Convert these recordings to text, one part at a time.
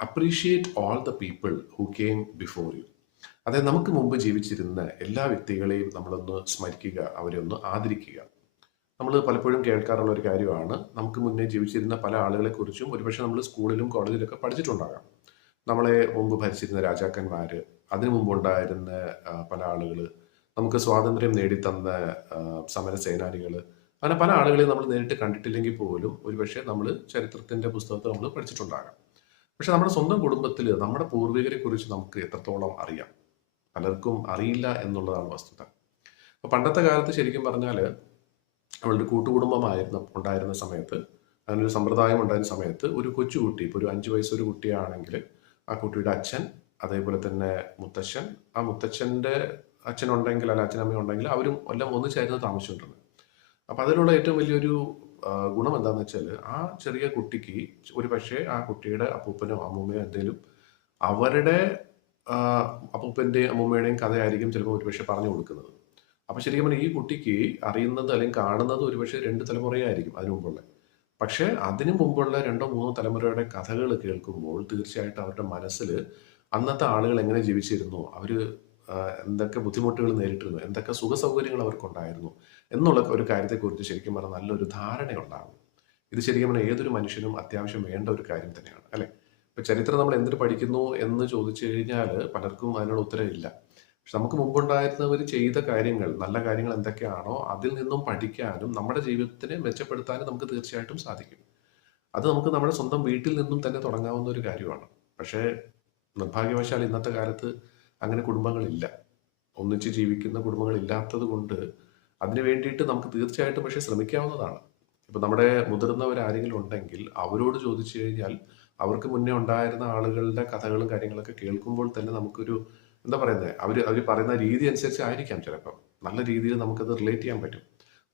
Appreciate all the people who came before you. അതായത് നമുക്ക് മുമ്പ് ജീവിച്ചിരുന്ന എല്ലാ വ്യക്തികളെയും നമ്മളൊന്ന് സ്മരിക്കുക, അവരെ ഒന്ന് ആദരിക്കുക. നമ്മൾ പലപ്പോഴും കേൾക്കാറുള്ള ഒരു കാര്യമാണ്, നമുക്ക് മുന്നേ ജീവിച്ചിരുന്ന പല ആളുകളെ കുറിച്ചും ഒരുപക്ഷെ നമ്മൾ സ്കൂളിലും കോളേജിലൊക്കെ പഠിച്ചിട്ടുണ്ടാകാം. നമ്മളെ മുമ്പ് ഭരിച്ചിരുന്ന രാജാക്കന്മാര്, അതിനു മുമ്പുണ്ടായിരുന്ന പല ആളുകൾ, നമുക്ക് സ്വാതന്ത്ര്യം നേടിത്തന്ന സമര സേനാനികൾ, അങ്ങനെ പല ആളുകളെയും നമ്മൾ നേരിട്ട് കണ്ടിട്ടില്ലെങ്കിൽ പോലും ഒരുപക്ഷെ നമ്മൾ ചരിത്രത്തിന്റെ പുസ്തകത്തിൽ നമ്മൾ പഠിച്ചിട്ടുണ്ടാകാം. പക്ഷെ നമ്മുടെ സ്വന്തം കുടുംബത്തിൽ നമ്മുടെ പൂർവികരെ കുറിച്ച് നമുക്ക് എത്രത്തോളം അറിയാം? പലർക്കും അറിയില്ല എന്നുള്ളതാണ് വസ്തുത. അപ്പൊ പണ്ടത്തെ കാലത്ത് ശരിക്കും പറഞ്ഞാൽ അവളുടെ കൂട്ടുകുടുംബമായിരുന്ന ഉണ്ടായിരുന്ന സമയത്ത്, അങ്ങനെ ഒരു സമ്പ്രദായം ഉണ്ടായിരുന്ന സമയത്ത് ഒരു കൊച്ചുകുട്ടി, ഇപ്പോൾ ഒരു 5 വയസ്സൊരു കുട്ടിയാണെങ്കിൽ ആ കുട്ടിയുടെ അച്ഛൻ, അതേപോലെ തന്നെ മുത്തച്ഛൻ, ആ മുത്തച്ഛൻ്റെ അച്ഛനുണ്ടെങ്കിൽ അല്ല അച്ഛനമ്മ ഉണ്ടെങ്കിൽ അവരും എല്ലാം ഒന്നിച്ചായിരുന്നു താമസിച്ചുകൊണ്ടിരുന്നത്. അപ്പം അതിലുള്ള ഏറ്റവും വലിയൊരു ഗുണം എന്താണെന്ന് വെച്ചാൽ, ആ ചെറിയ കുട്ടിക്ക് ഒരു പക്ഷേ ആ കുട്ടിയുടെ അപ്പൂപ്പനോ അമ്മൂമ്മയോ എന്തെങ്കിലും അവരുടെ അപ്പൂപ്പൻ്റെയും അമ്മൂമ്മയുടെയും കഥയായിരിക്കും ചിലപ്പോൾ ഒരുപക്ഷെ പറഞ്ഞു കൊടുക്കുന്നത്. അപ്പം ശരിക്കും പറഞ്ഞാൽ ഈ കുട്ടിക്ക് അറിയുന്നത് അല്ലെങ്കിൽ കാണുന്നത് ഒരുപക്ഷെ 2 തലമുറയായിരിക്കും അതിനു മുമ്പുള്ള. പക്ഷേ അതിനു മുമ്പുള്ള 2 3 തലമുറയുടെ കഥകൾ കേൾക്കുമ്പോൾ തീർച്ചയായിട്ടും അവരുടെ മനസ്സിൽ അന്നത്തെ ആളുകൾ എങ്ങനെ ജീവിച്ചിരുന്നു, അവർ എന്തൊക്കെ ബുദ്ധിമുട്ടുകൾ നേരിട്ടിരുന്നു, എന്തൊക്കെ സുഖ സൗകര്യങ്ങൾ അവർക്കുണ്ടായിരുന്നു എന്നുള്ള ഒരു കാര്യത്തെക്കുറിച്ച് ശരിക്കും പറഞ്ഞാൽ നല്ലൊരു ധാരണയുണ്ടാകും. ഇത് ശരിക്കും പറഞ്ഞാൽ ഏതൊരു മനുഷ്യനും അത്യാവശ്യം വേണ്ട ഒരു കാര്യം തന്നെയാണ്, അല്ലെ? ഇപ്പൊ ചരിത്രം നമ്മൾ എന്തിനു പഠിക്കുന്നു എന്ന് ചോദിച്ചു കഴിഞ്ഞാൽ പലർക്കും അതിനുള്ള ഉത്തരവില്ല. പക്ഷെ നമുക്ക് മുമ്പുണ്ടായിരുന്നവർ ചെയ്ത കാര്യങ്ങൾ, നല്ല കാര്യങ്ങൾ എന്തൊക്കെയാണോ അതിൽ നിന്നും പഠിക്കാനും നമ്മുടെ ജീവിതത്തിനെ മെച്ചപ്പെടുത്താനും നമുക്ക് തീർച്ചയായിട്ടും സാധിക്കും. അത് നമുക്ക് നമ്മുടെ സ്വന്തം വീട്ടിൽ നിന്നും തന്നെ തുടങ്ങാവുന്ന ഒരു കാര്യമാണ്. പക്ഷേ നിർഭാഗ്യവശാൽ ഇന്നത്തെ കാലത്ത് അങ്ങനെ കുടുംബങ്ങളില്ല. ഒന്നിച്ച് ജീവിക്കുന്ന കുടുംബങ്ങൾ ഇല്ലാത്തത് കൊണ്ട് അതിന് വേണ്ടിയിട്ട് നമുക്ക് തീർച്ചയായിട്ടും പക്ഷെ ശ്രമിക്കാവുന്നതാണ്. ഇപ്പൊ നമ്മുടെ മുതിർന്നവരാരെങ്കിലും ഉണ്ടെങ്കിൽ അവരോട് ചോദിച്ചു കഴിഞ്ഞാൽ അവർക്ക് മുന്നേ ഉണ്ടായിരുന്ന ആളുകളുടെ കഥകളും കാര്യങ്ങളൊക്കെ കേൾക്കുമ്പോൾ തന്നെ നമുക്കൊരു എന്താ പറയുന്നത്, അവർ പറയുന്ന രീതി അനുസരിച്ച് ആയിരിക്കാം ചിലപ്പോൾ നല്ല രീതിയിൽ നമുക്കത് റിലേറ്റ് ചെയ്യാൻ പറ്റും.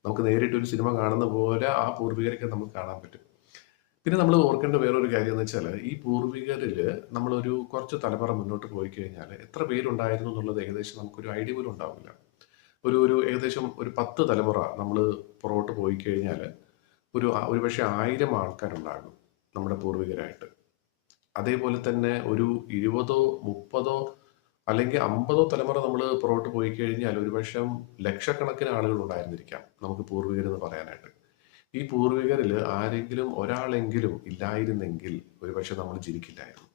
നമുക്ക് നേരിട്ട് ഒരു സിനിമ കാണുന്ന പോലെ ആ പൂർവികരൊക്കെ നമുക്ക് കാണാൻ പറ്റും. പിന്നെ നമ്മൾ ഓർക്കേണ്ട വേറൊരു കാര്യം എന്ന് വെച്ചാൽ, ഈ പൂർവികരിൽ നമ്മളൊരു കുറച്ച് തലമുറ മുന്നോട്ട് പോയി കഴിഞ്ഞാൽ എത്ര പേരുണ്ടായിരുന്നു എന്നുള്ളത് ഏകദേശം നമുക്കൊരു ഐഡിയ പോലും ഉണ്ടാവില്ല. ഒരു ഒരു ഏകദേശം ഒരു 10 തലമുറ നമ്മൾ പുറകോട്ട് പോയി കഴിഞ്ഞാൽ ഒരു പക്ഷേ 1000 ആൾക്കാരുണ്ടാകും നമ്മുടെ പൂർവികരായിട്ട്. അതേപോലെ തന്നെ ഒരു 20 30 അല്ലെങ്കിൽ 50 തലമുറ നമ്മൾ പുറകോട്ട് പോയി കഴിഞ്ഞാൽ ഒരുപക്ഷെ ലക്ഷക്കണക്കിന് ആളുകൾ ഉണ്ടായിരുന്നിരിക്കാം നമുക്ക് പൂർവികരെന്ന് പറയാനായിട്ട്. ഈ പൂർവികരിൽ ആരെങ്കിലും ഒരാളെങ്കിലും ഇല്ലായിരുന്നെങ്കിൽ ഒരുപക്ഷെ നമ്മൾ ജനിക്കില്ലായിരുന്നു.